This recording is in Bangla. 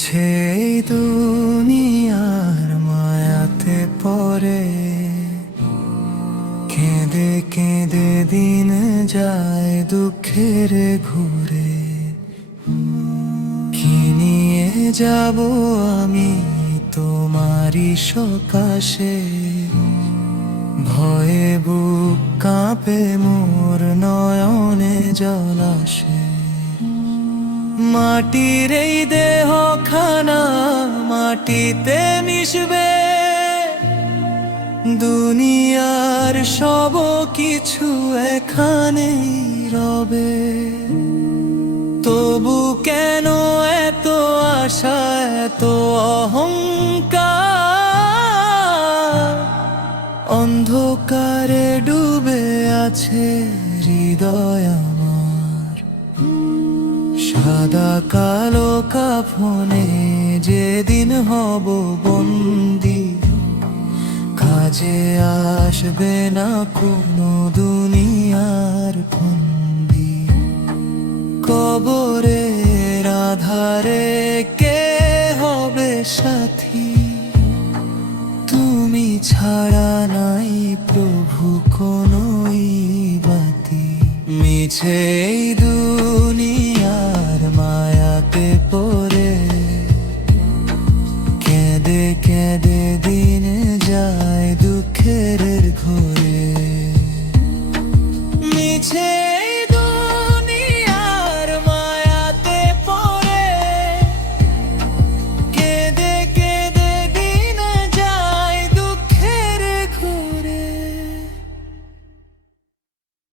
মিছে এই দুনিয়ার মায়াতে পড়ে কেঁদে কেঁদে দিন যায় দুঃখের ঘুরে। কি নিয়ে যাব আমি তোমারই সকাশে, ভয়ে বুক কাঁপে মোর নয়নে জল আসে। মাটির এই দেহ খানা মাটিতে মিশবে, দুনিয়ার সব কিছু এখানেই রবে। তবু কেন এত আশা, এত অহংকার? অন্ধকারে ডুবে আছে হৃদয় আমার, সাদা কালো কাফনে যেদিন হব বন্দি, কাজে আসবে না কোনো দুনিয়ার ফন্দি। কবরের আধারে কে হবে সাথী? তুমি ছাড়া নাই প্রভু কোনোই বাতি। মিছে এই দুনিয়া